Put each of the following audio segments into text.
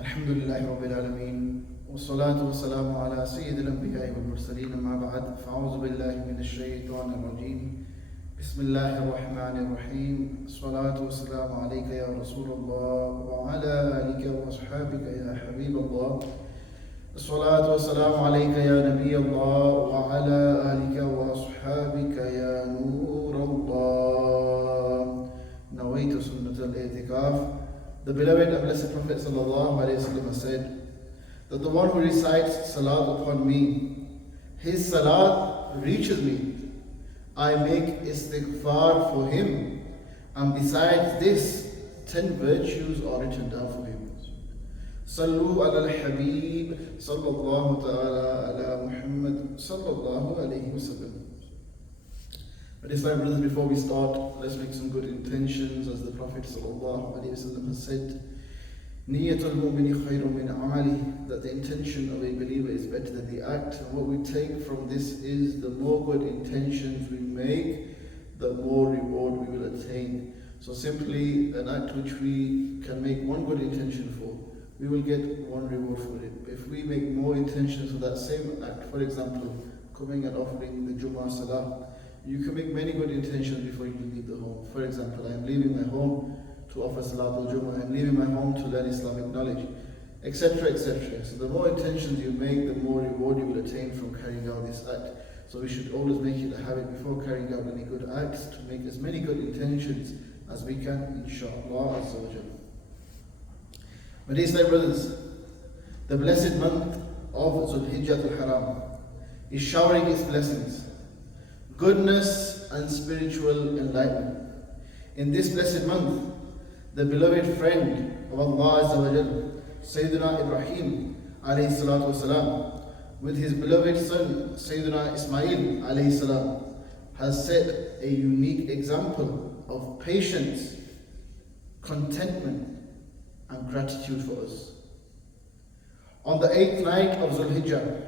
الحمد لله رب العالمين والصلاة والسلام على سيد الأنبياء والمرسلين أما بعد فأعوذ بالله من الشيطان الرجيم بسم الله الرحمن الرحيم الصلاة والسلام عليك يا رسول الله وعلى آلك وأصحابك يا حبيب الله الصلاة والسلام عليك يا نبي الله وعلى آلك وأصحابك يا نور الله نويت سنة الاعتكاف. The beloved and blessed Prophet ﷺ has said that the one who recites salat upon me, his salat reaches me. I make istighfar for him, and besides this, 10 virtues are written down for him. Sallu ala al-Habib sallallahu ta'ala ala Muhammad sallallahu alayhi wa sallam. But Islam brothers, before we start, let's make some good intentions. As the Prophet ﷺ has said, Niyatul mu'mini khayrun min amali, that the intention of a believer is better than the act. And what we take from this is the more good intentions we make, the more reward we will attain. So simply an act which we can make one good intention for, we will get one reward for it. If we make more intentions for that same act, for example, coming and offering the Jummah Salah, you can make many good intentions before you leave the home. For example, I am leaving my home to offer Salat al-Jummah, I am leaving my home to learn Islamic knowledge, etc., etc. So the more intentions you make, the more reward you will attain from carrying out this act. So we should always make it a habit before carrying out any good acts to make as many good intentions as we can, inshaAllah Azza wa Jal. My dear Islamic brothers, the blessed month of Zulhijjah al-Haram is showering its blessings, goodness and spiritual enlightenment. In this blessed month, the beloved friend of Allah Azza wa Jal, Sayyidina Ibrahim alayhi salatu wasalam, with his beloved son Sayyidina Ismail alayhi salam, has set a unique example of patience, contentment and gratitude for us. On the 8th night of Zulhijjah,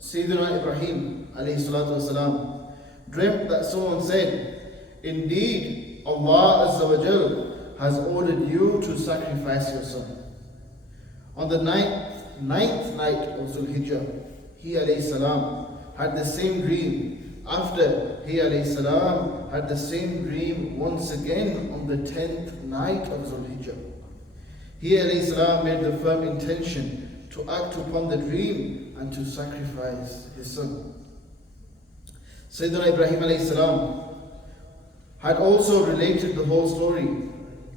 Sayyidina Ibrahim alayhi salatu wasalam dreamt that someone said, indeed, Allah Azza wa Jal has ordered you to sacrifice your son. On the ninth night of Zulhijjah, he alayhi salam had the same dream. After he alayhi salam had the same dream once again on the 10th night of Zulhijjah, he alayhi salam made the firm intention to act upon the dream and to sacrifice his son. Sayyidina Ibrahim alayhi salam had also related the whole story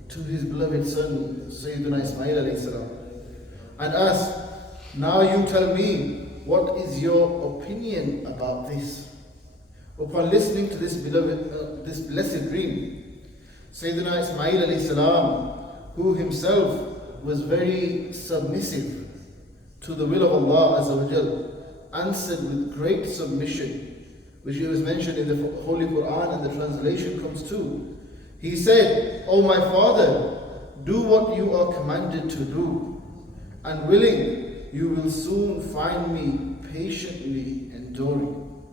to his beloved son Sayyidina Ismail alayhi salam and asked, now you tell me, what is your opinion about this? Upon listening to this this blessed dream, Sayyidina Ismail alayhi salam, who himself was very submissive to the will of Allah Azza wa Jal, answered with great submission, which was mentioned in the Holy Quran, and the translation comes too. He said, O my father, do what you are commanded to do, and willing, you will soon find me patiently enduring.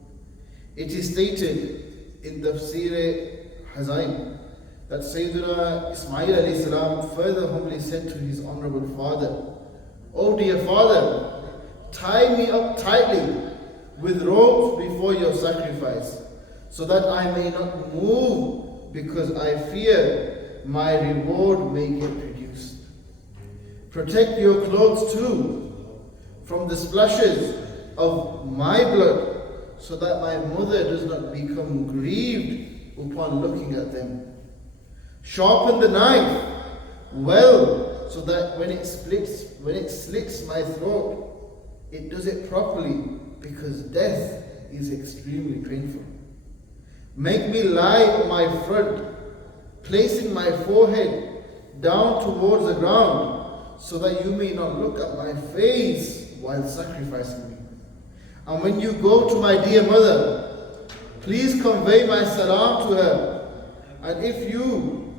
It is stated in the Tafsir Hazain that Sayyidina Ismail alayhi salam further humbly said to his honorable father, O dear father, tie me up tightly with ropes before your sacrifice, so that I may not move, because I fear my reward may get reduced. Protect your clothes too from the splashes of my blood, so that my mother does not become grieved upon looking at them. Sharpen the knife well, so that when it slits my throat, it does it properly, because death is extremely painful. Make me lie on my front, placing my forehead down towards the ground, so that you may not look at my face while sacrificing me. And when you go to my dear mother, please convey my salam to her. And if you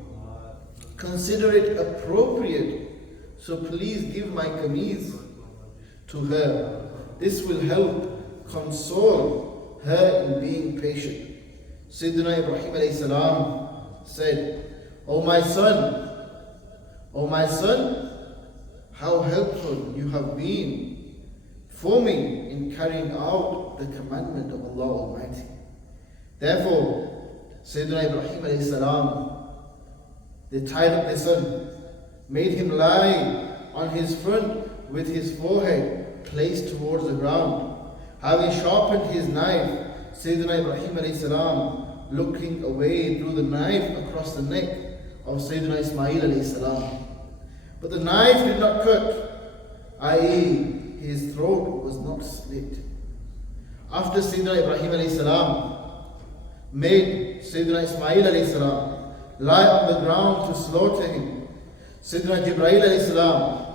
consider it appropriate, so please give my kameez to her. This will help console her in being patient. Sayyidina Ibrahim alayhi salam said, O my son, how helpful you have been for me in carrying out the commandment of Allah Almighty. Therefore, Sayyidina Ibrahim alayhi salam, they tied up their son, made him lie on his front with his forehead placed towards the ground. Having sharpened his knife, Sayyidina Ibrahim alayhi salam, looking away, drew the knife across the neck of Sayyidina Ismail alayhi salam. But the knife did not cut, i.e. his throat was not slit. After Sayyidina Ibrahim alayhi salam made Sayyidina Ismail alayhi salam lie on the ground to slaughter him, Sayyidina Jibreel alayhi salam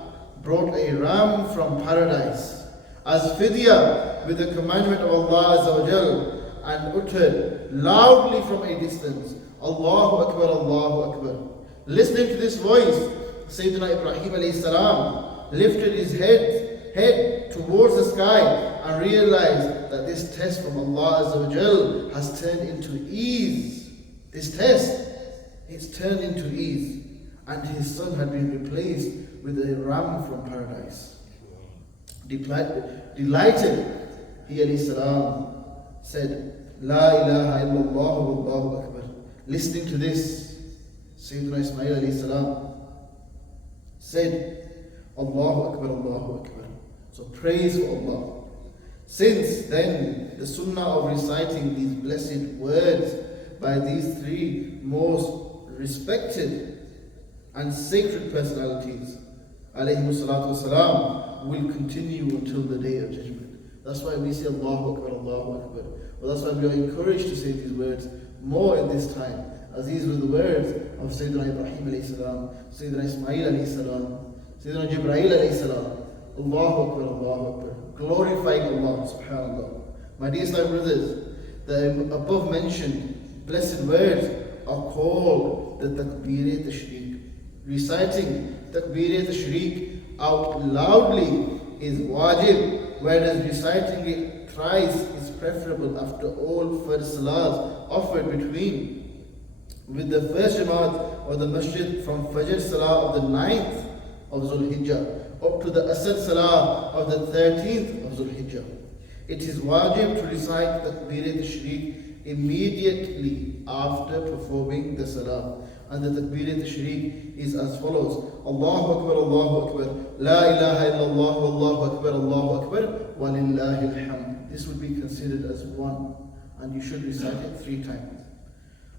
brought a ram from paradise as fidya with the commandment of Allah Azza wa Jal, and uttered loudly from a distance, Allahu Akbar, Allahu Akbar. Listening to this voice, Sayyidina Ibrahim alayhi salam lifted his head towards the sky and realized that this test from Allah Azza wa Jal has turned into ease. This test, it's turned into ease, and his son had been replaced with a ram from paradise. Delighted, he alayhi salam said, La ilaha illallah wallahu akbar. Listening to this, Sayyidina Ismail alayhi salam said, Allahu Akbar, Allahu Akbar. So praise for Allah. Since then, the sunnah of reciting these blessed words by these three most respected and sacred personalities, alayhimu salatu wasalam, will continue until the day of judgment. That's why we say Allahu Akbar, Allahu Akbar. Well, that's why we are encouraged to say these words more in this time, as these were the words of Sayyidina Ibrahim alayhi salam, Sayyidina Ismail alayhi salam, Sayyidina Jibreel alayhi salam. Allahu Akbar, Allahu Akbar. Glorifying Allah, subhanAllah. My dear Islam brothers, the above mentioned blessed words are called the Takbir Tashriq. Reciting Takbir Tashriq out loudly is wajib, whereas reciting it thrice is preferable after all first salahs offered between. With the first Jamaat of the Masjid from Fajr Salah of the 9th of Dhul Hijjah up to the Asr Salah of the 13th of Dhul Hijjah. It is wajib to recite Takbir Tashriq immediately after performing the Salah. And the Takbir Tashriq is as follows: Allahu Akbar, Allahu Akbar, La ilaha illallah, Allahu Akbar, Allahu Akbar, Walillahi alhamd. This would be considered as one, and you should recite it 3 times.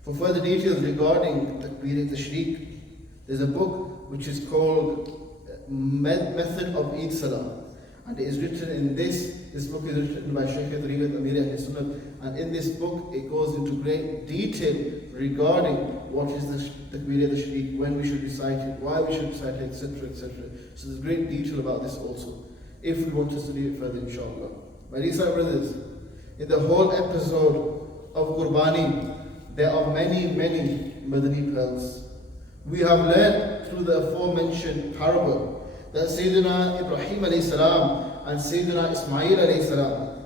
For further details regarding Takbir Tashriq, there's a book which is called Method of Eid Salah, and it is written in this book is written by Shaykh Tariqat Amir Ahl Sunnah, and in this book it goes into great detail regarding what is the Takbir Tashriq, when we should recite it, why we should recite it, etc., etc. So there's great detail about this also, if we want to study it further, inshallah. My dear brothers, in the whole episode of Qurbani, there are many Madani pearls. We have learned through the aforementioned parable that Sayyidina Ibrahim alayhi salam and Sayyidina Ismail alayhi salam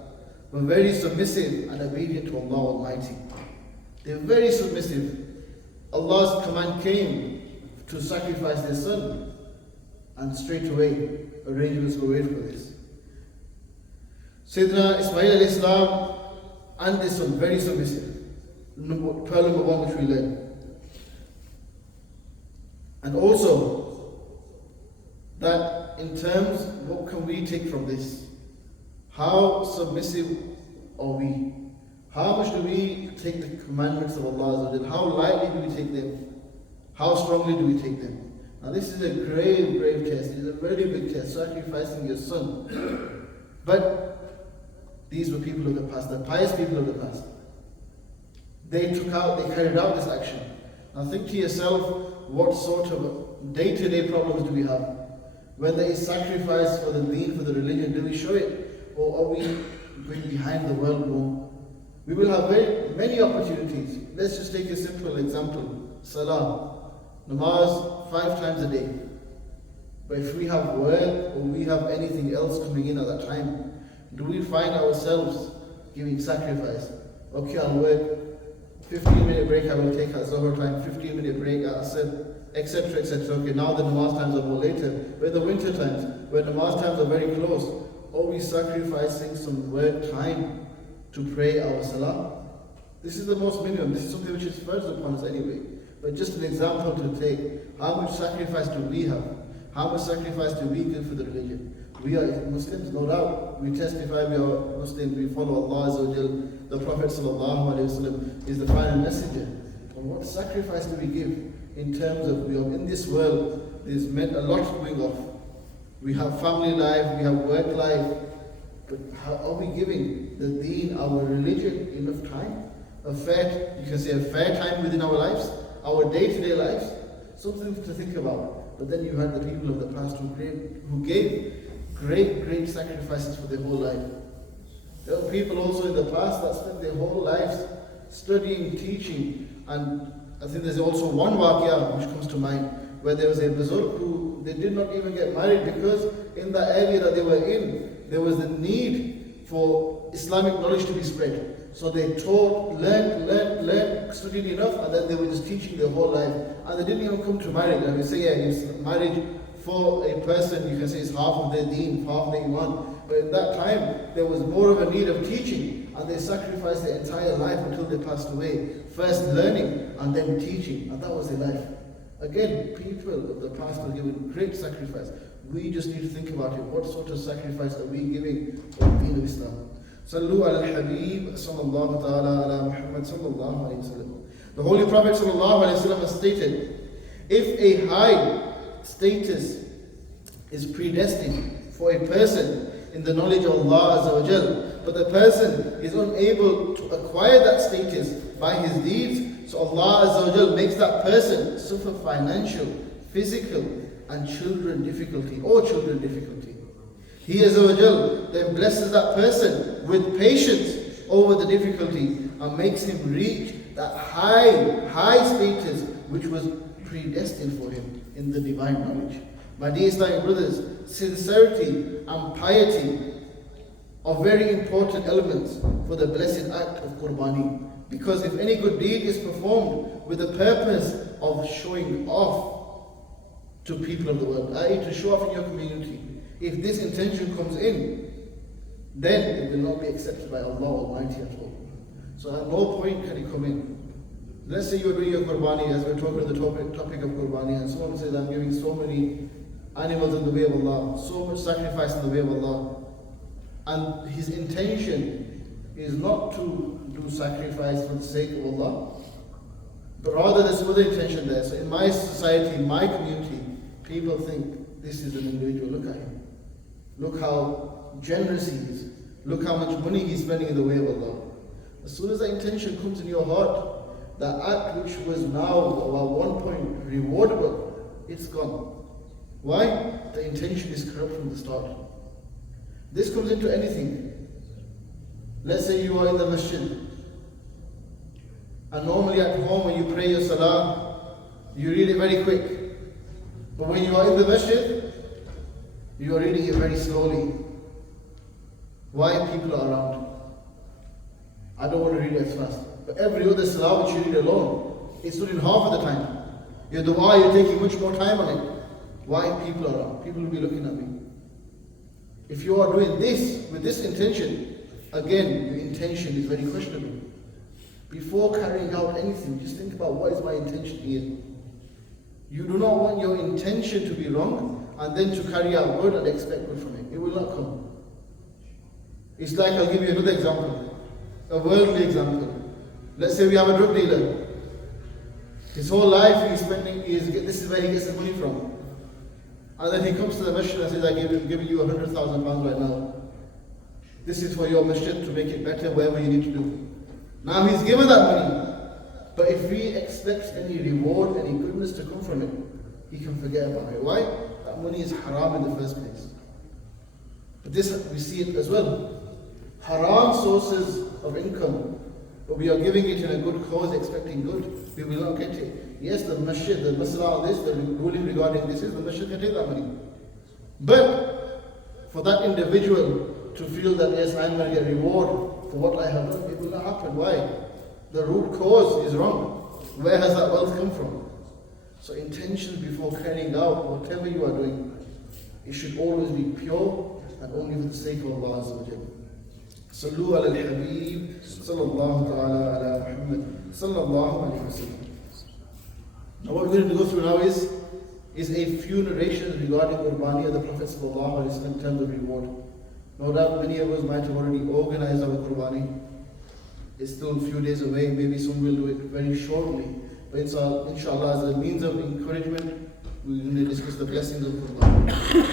were very submissive and obedient to Allah Almighty. They were very submissive. Allah's command came to sacrifice their son, and straight away arrangements were made for this. Sayyidina Ismail alayhi salam and this son very submissive. Pearl number 1 which we learned. And also, that in terms, what can we take from this? How submissive are we? How much do we take the commandments of Allah? How lightly do we take them? How strongly do we take them? Now this is a grave test. It is a very big test, sacrificing your son. But these were people of the past, the pious people of the past. They carried out this action. Now think to yourself, what sort of day-to-day problems do we have? When there is sacrifice for the deen, for the religion, do we show it? Or are we going behind the world more? We will have many opportunities. Let's just take a simple example. Salah. Namaz 5 times a day. But if we have work or we have anything else coming in at that time, do we find ourselves giving sacrifice? Okay, I'll work. 15-minute break I will take at Zohar time, 15-minute break at Asr, etc., etc. Okay, now the namaz times are more later, but in the winter times, where namaz times are very close, are we sacrificing some work time to pray our salah? This is the most minimum. This is something which is first upon us anyway. But just an example to take, how much sacrifice do we have? How much sacrifice do we give for the religion? We are Muslims, no doubt. We testify we are Muslims, we follow Allah Azza wa Jal. The Prophet Sallallahu Alaihi Wasallam is the final messenger. But what sacrifice do we give in terms of, we are in this world, there's a lot going off. We have family life, we have work life, but how are we giving the deen, our religion, enough time? You can say a fair time within our lives, our day-to-day lives, something to think about. But then you had the people of the past who gave great sacrifices for their whole life. There were people also in the past that spent their whole lives studying, teaching, and I think there's also one waqiyah which comes to mind, where there was a Buzurg who they did not even get married because in the area that they were in, there was the need for Islamic knowledge to be spread. So they taught, learned, studied enough, and then they were just teaching their whole life. And they didn't even come to marriage. And we say, marriage for a person, you can say, is half of their deen, half of their iman. But in that time, there was more of a need of teaching, and they sacrificed their entire life until they passed away. First learning, and then teaching, and that was their life. Again, people of the past were given great sacrifice. We just need to think about it. What sort of sacrifice are we giving for the deen of Islam? Sallu ala al-Habib sallallahu ta'ala ala Muhammad sallallahu alayhi wa sallam. The Holy Prophet sallallahu alayhi wa sallam has stated, if a high status is predestined for a person in the knowledge of Allah Azza wa Jal, but the person is unable to acquire that status by his deeds, so Allah Azza wa Jal makes that person suffer financial, physical, and children difficulty. He Azza wa Jal then blesses that person with patience over the difficulty and makes him reach that high status which was predestined for him in the divine knowledge. My dear Islamic brothers, sincerity and piety are very important elements for the blessed act of Qurbani. Because if any good deed is performed with the purpose of showing off to people of the world, i.e. to show off in your community, if this intention comes in, then it will not be accepted by Allah Almighty at all. So at no point can it come in. Let's say you're doing your Qurbani, as we're talking about the topic of Qurbani, and someone says, I'm giving so many animals in the way of Allah, so much sacrifice in the way of Allah, and his intention is not to do sacrifice for the sake of Allah, but rather there's another intention there. So in my society, in my community, people think this is an individual. Look at him. Look how generous he is. Look how much money he's spending in the way of Allah. As soon as that intention comes in your heart, that act which was now at one point rewardable, it's gone. Why? The intention is corrupt from the start. This comes into anything. Let's say you are in the masjid, and normally at home when you pray your salah, you read it very quick. But when you are in the masjid, you are reading it very slowly. Why? People are around. I don't want to read it as fast. But every other salah which you read alone, it's read in half of the time. Your dua, you're taking much more time on it. Why? People are around. People will be looking at me. If you are doing this with this intention, again, your intention is very questionable. Before carrying out anything, just think about what is my intention here. You do not want your intention to be wrong and then to carry out good and expect good from it. It will not come. It's like, I'll give you another example, a worldly example. Let's say we have a drug dealer. His whole life he's spending, this is where he gets the money from. And then he comes to the masjid and says, I'm giving you £100,000 right now. This is for your masjid to make it better, whatever you need to do. Now he's given that money. But if he expects any reward, any goodness to come from it, he can forget about it. Why? That money is haram in the first place. But this, we see it as well. Haram sources of income, but we are giving it in a good cause, expecting good. We will not get it. Yes, the masjid, the masala on this, the ruling regarding this is the masjid can take that money. But for that individual to feel that yes, I'm going to get reward for what I have done, it will not happen. Why? The root cause is wrong. Where has that wealth come from? So intentions before carrying out whatever you are doing, it should always be pure and only for the sake of Allah Azza wa Jalla. Sallu ala al-Habib, sallallahu ta'ala ala Muhammad, sallallahu alayhi wa sallam. Now what we're going to go through now is a few narrations regarding Qurbani of the Prophet sallallahu alayhi wa sallam in terms of reward. No doubt many of us might have already organized our Qurbani. It's still a few days away, maybe some will do it very shortly. But inshallah, as a means of encouragement, we're going to discuss the blessings of Qurbani.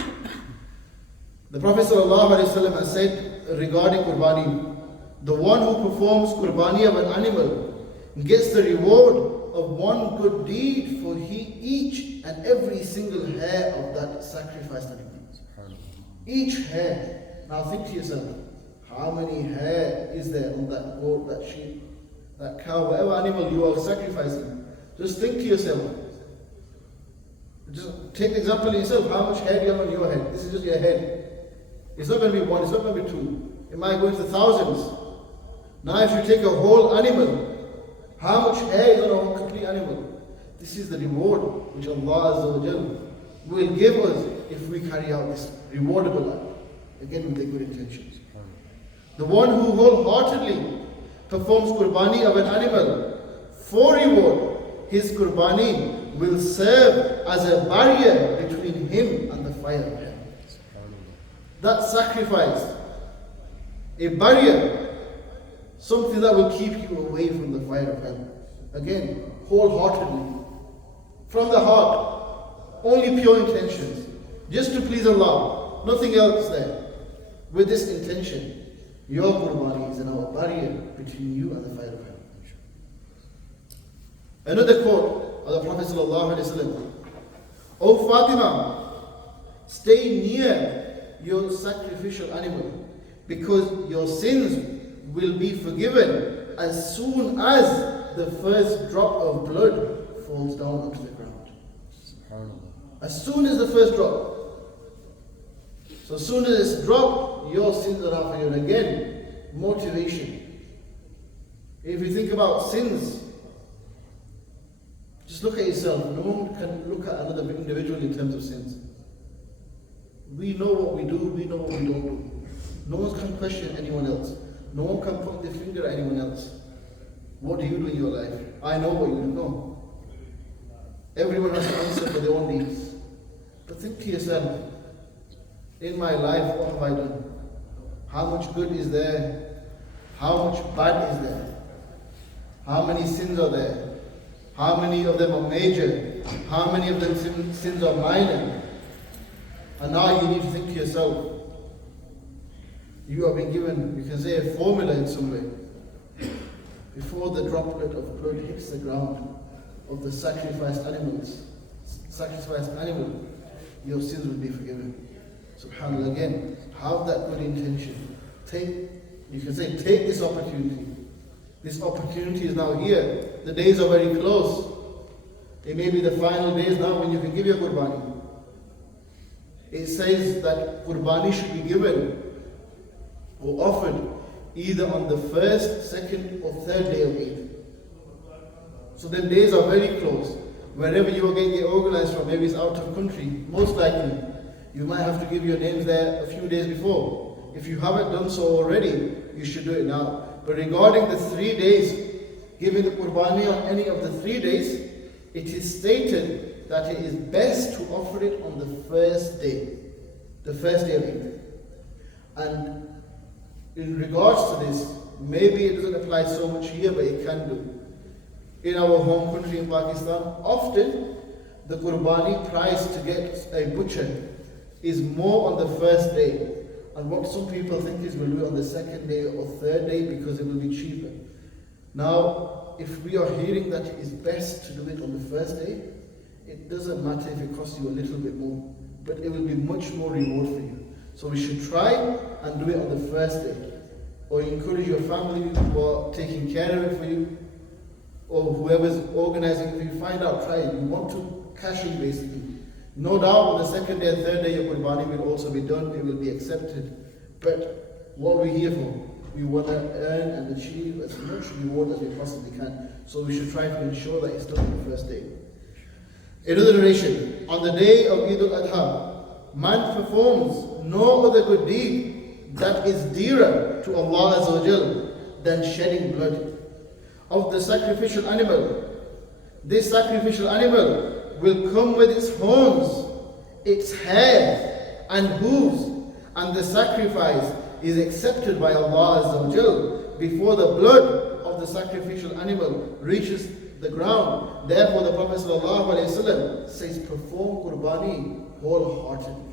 The Prophet ﷺ has said regarding Qurbani, the one who performs Qurbani of an animal gets the reward of one good deed for each and every single hair of that sacrificed animal. Each hair. Now think to yourself, how many hair is there on that goat, that sheep, that cow, whatever animal you are sacrificing? Just think to yourself. Just take the example of yourself. How much hair do you have on your head? This is just your head. It's not going to be one, it's not going to be two. It might go into thousands. Now if you take a whole animal, how much hair is on a whole complete animal? This is the reward which Allah Azza wa Jalla will give us if we carry out this rewardable act. Again with the good intentions. The one who wholeheartedly performs Qurbani of an animal for reward, his Qurbani will serve as a barrier between him and the fire of hell. That sacrifice, a barrier, something that will keep you away from the fire of hell. Again, wholeheartedly, from the heart, only pure intentions, just to please Allah, nothing else there. With this intention, your Qurbani is now a barrier between you and the fire of hell. Another quote of the Prophet ﷺ, O Fatima, stay near your sacrificial animal because your sins will be forgiven as soon as the first drop of blood falls down onto the ground. As soon as the first drop. So as soon as it's dropped, your sins are out for you. And again, motivation. If you think about sins, just look at yourself. No one can look at another individual in terms of sins. We know what we do, we know what we don't do. No one can question anyone else. No one can point their finger at anyone else. What do you do in your life? I know what you do. No. Everyone has to answer for their own deeds. But think to yourself, in my life, what have I done? How much good is there? How much bad is there? How many sins are there? How many of them are major? How many of them sins are minor? And now you need to think to yourself, you have been given, you can say, a formula in some way. Before the droplet of blood hits the ground of the sacrificed animal, your sins will be forgiven. SubhanAllah, again, have that good intention. You can say, take this opportunity. This opportunity is now here. The days are very close. It may be the final days now when you can give your Qurbani. It says that Qurbani should be given or offered either on the first, second or third day of Eid. So the days are very close. Wherever you are getting it organized from, maybe it's out of country, most likely you might have to give your names there a few days before. If you haven't done so already, you should do it now. But regarding the 3 days, giving the Qurbani on any of the 3 days, it is stated that it is best to offer it on the first day of Eid. And in regards to this, maybe it doesn't apply so much here, but it can do. In our home country in Pakistan, often the Qurbani price to get a butcher is more on the first day. And what some people think is we'll do it on the second day or third day because it will be cheaper. Now, if we are hearing that it is best to do it on the first day, it doesn't matter if it costs you a little bit more, but it will be much more reward for you. So we should try and do it on the first day. Or encourage your family who are taking care of it for you, or whoever's organizing it for you, find out, try it. You want to cash in basically. No doubt on the second day and third day your Qurbani will also be done, it will be accepted. But what are we here for? We want to earn and achieve as much reward as we possibly can. So we should try to ensure that it's done on the first day. Another narration, on the day of Eid al-Adha, man performs no other good deed that is dearer to Allah Azza wa Jal than shedding blood of the sacrificial animal. This sacrificial animal will come with its horns, its hair and hooves, and the sacrifice is accepted by Allah Azza wa Jal before the blood of the sacrificial animal reaches the ground. Therefore the Prophet ﷺ says, perform qurbani wholeheartedly.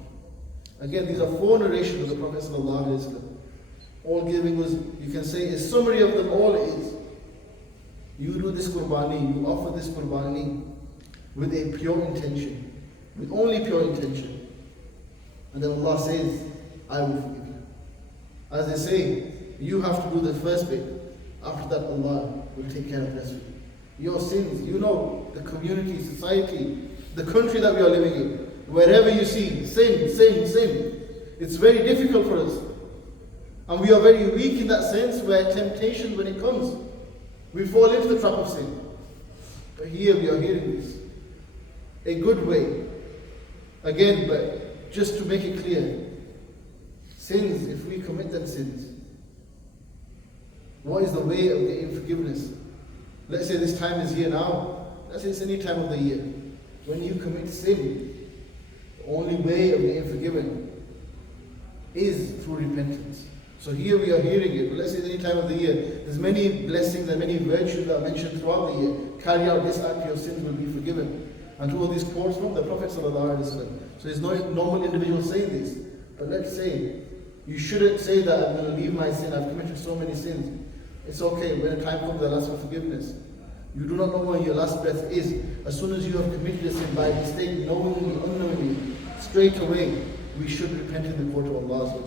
Again, these are 4 narrations of the Prophet ﷺ. All giving was, you can say, a summary of them all is, you do this qurbani, you offer this qurbani with a pure intention, with only pure intention. And then Allah says, I will forgive you. As they say, you have to do the first bit. After that, Allah will take care of the rest of you. Your sins, you know, the community, society, the country that we are living in, wherever you see, sin, sin, sin. It's very difficult for us. And we are very weak in that sense where temptation, when it comes, we fall into the trap of sin. But here we are hearing this. A good way. Again, but just to make it clear, sins, if we commit them sins, what is the way of getting forgiveness? Let's say this time is here now. Let's say it's any time of the year. When you commit sin, the only way of getting forgiven is through repentance. So here we are hearing it, but let's say any time of the year. There's many blessings and many virtues that are mentioned throughout the year. Carry out this act, your sins will be forgiven. And to all these quotes from the Prophet ﷺ. So there's no normal individual saying this. But let's say, you shouldn't say that I'm going to leave my sin, I've committed so many sins. It's okay, when the time comes, I'll ask for forgiveness. You do not know when your last breath is. As soon as you have committed a sin by mistake, knowingly, unknowingly, straight away, we should repent in the court of Allah.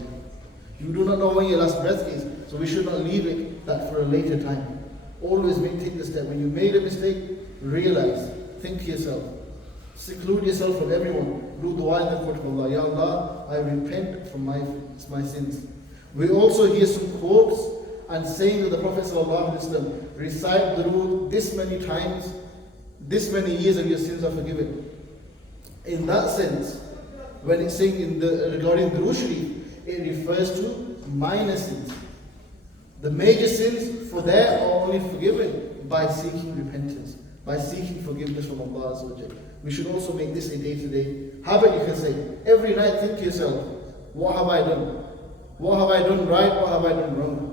You do not know when your last breath is, so we should not leave it that for a later time. Always take the step. When you made a mistake, realize, think to yourself, seclude yourself from everyone. Do dua in the court of Allah. Ya Allah, I repent from my sins. We also hear some quotes and saying that the Prophet ﷺ, recite Durood this many times, this many years and your sins are forgiven. In that sense, when it's saying regarding Durood Sharif, it refers to minor sins. The major sins for there are only forgiven by seeking repentance, by seeking forgiveness from Allah Azza wa Jalla. We should also make this a day-to-day habit, you can say. Every night think to yourself, what have I done? What have I done right? What have I done wrong?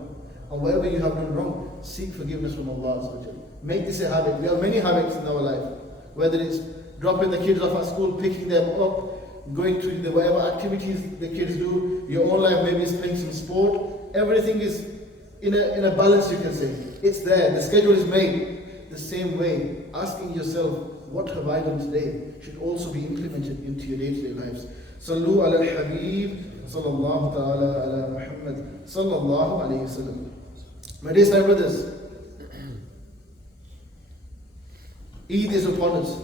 And whatever you have done wrong, seek forgiveness from Allah Azza wa Jalla. Make this a habit. We have many habits in our life. Whether it's dropping the kids off at school, picking them up, going to the whatever activities the kids do, your own life, maybe it's playing some sport. Everything is in a balance, you can say. It's there. The schedule is made. The same way, asking yourself, what have I done today, should also be implemented into your day-to-day lives. Sallu ala al-Habib, sallallahu ta'ala ala Muhammad, sallallahu alayhi wa sallam. My dear Islam brothers, Eid is upon us.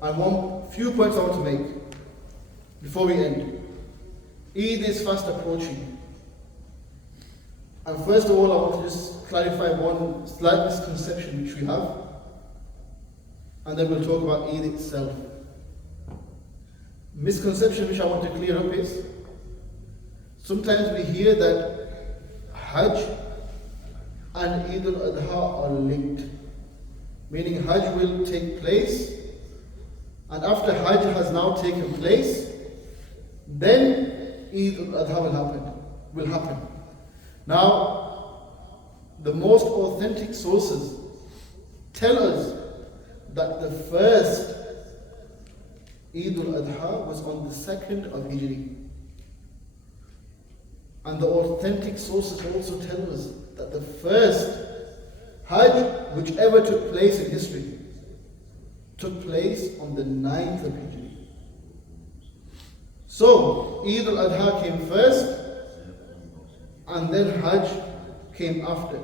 And few points I want to make before we end. Eid is fast approaching. And first of all, I want to just clarify one slight misconception which we have. And then we'll talk about Eid itself. Misconception which I want to clear up is, sometimes we hear that Hajj and Eid al-Adha are linked. Meaning Hajj will take place, and after Hajj has now taken place, then Eid al-Adha will happen. Now, the most authentic sources tell us that the first Eid al-Adha was on the 2nd of Hijri. And the authentic sources also tell us that the first Hajj, whichever took place in history, took place on the 9th of Hijri. So, Eid al-Adha came first, and then Hajj came after.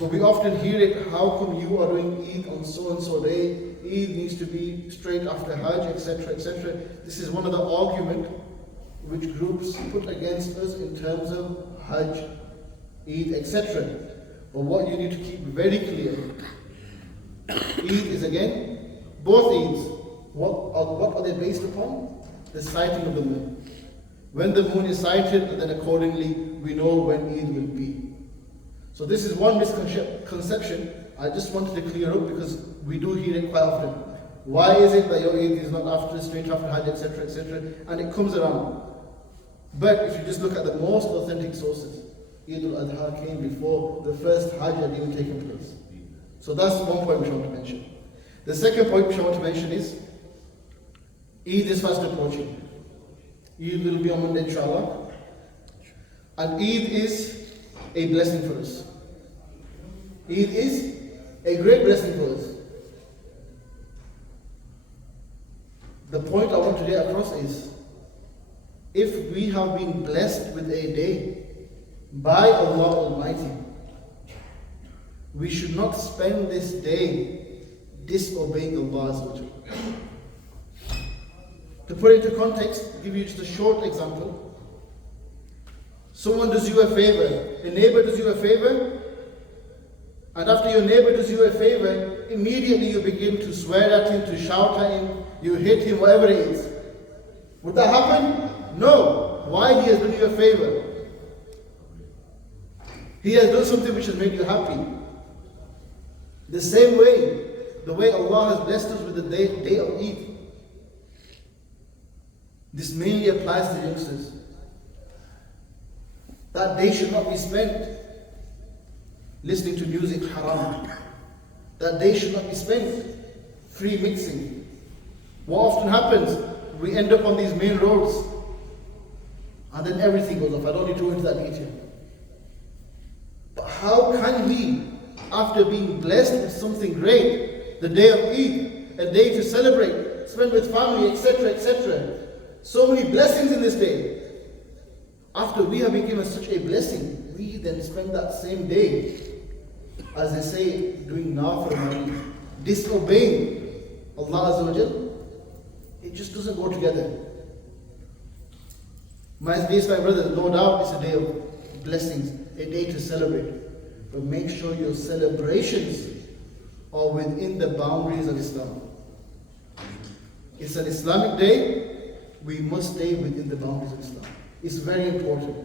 But we often hear it, how come you are doing Eid on so-and-so day? Eid needs to be straight after Hajj, etc., etc. This is one of the arguments which groups put against us in terms of Hajj, Eid, etc. But what you need to keep very clear Eid is again, both Eids. What are they based upon? The sighting of the moon. When the moon is sighted, then accordingly we know when Eid will be. So this is one misconception I just wanted to clear up because we do hear it quite often. Why is it that your Eid is not straight after Hajj, etc., etc., and it comes around? But if you just look at the most authentic sources, Eid al-Adha came before the first Hajj had even taken place. So that's one point which I want to mention. The second point which I want to mention is Eid is fast approaching. Eid will be on Monday, inshallah. And Eid is a blessing for us. Eid is a great blessing for us. The point I want to get across is, if we have been blessed with a day by Allah Almighty, we should not spend this day disobeying Allah Azza wa Jalla. To put it into context, I'll give you just a short example. Someone does you a favor, a neighbor does you a favor, and after your neighbor does you a favor, immediately you begin to swear at him, to shout at him, you hit him, whatever it is. Would that happen? No. Why? He has done you a favor. He has done something which has made you happy. The same way, the way Allah has blessed us with the day of Eid. This mainly applies to youngsters. That day should not be spent listening to music haram. That day should not be spent free mixing. What often happens, we end up on these main roads and then everything goes off. I don't need to go into that detail. But how can we, after being blessed with something great, the day of Eid, a day to celebrate, spend with family, etc., etc., so many blessings in this day, after we have been given such a blessing, we then spend that same day, as they say, doing nafil, disobeying Allah Azza wa Jal. It just doesn't go together. My brother, no doubt it's a day of blessings, a day to celebrate. But make sure your celebrations are within the boundaries of Islam. It's an Islamic day, we must stay within the boundaries of Islam. It's very important.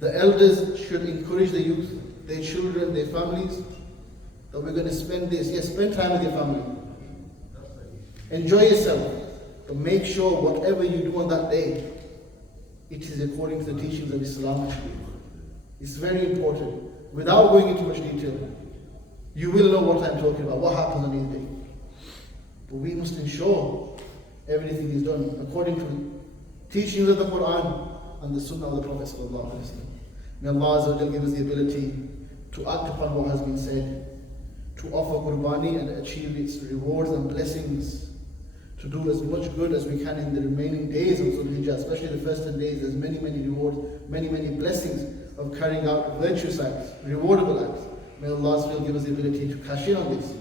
The elders should encourage the youth, their children, their families, that we're going to spend this. Yes, spend time with your family. Enjoy yourself. But make sure whatever you do on that day, it is according to the teachings of Islam actually. It's very important. Without going into much detail, you will know what I'm talking about, what happens on each day. But we must ensure everything is done according to teachings of the Quran and the Sunnah of the Prophet sallallahu alaihi wasallam. May Allah Azza wa Jalla give us the ability to act upon what has been said, to offer qurbani and achieve its rewards and blessings, to do as much good as we can in the remaining days of Dhul Hijjah, especially the first 10 days. There's many rewards, many blessings of carrying out virtuous acts, rewardable acts. May Allah Azza wa Jalla give us the ability to cash in on this.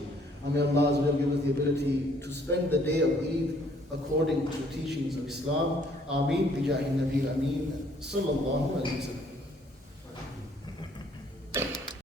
And may Allah Azza wa Jalla give us the ability to spend the day of Eid according to the teachings of Islam. Ameen. Bijahi Nabi Ameen. Sallallahu Alaihi Wasallam.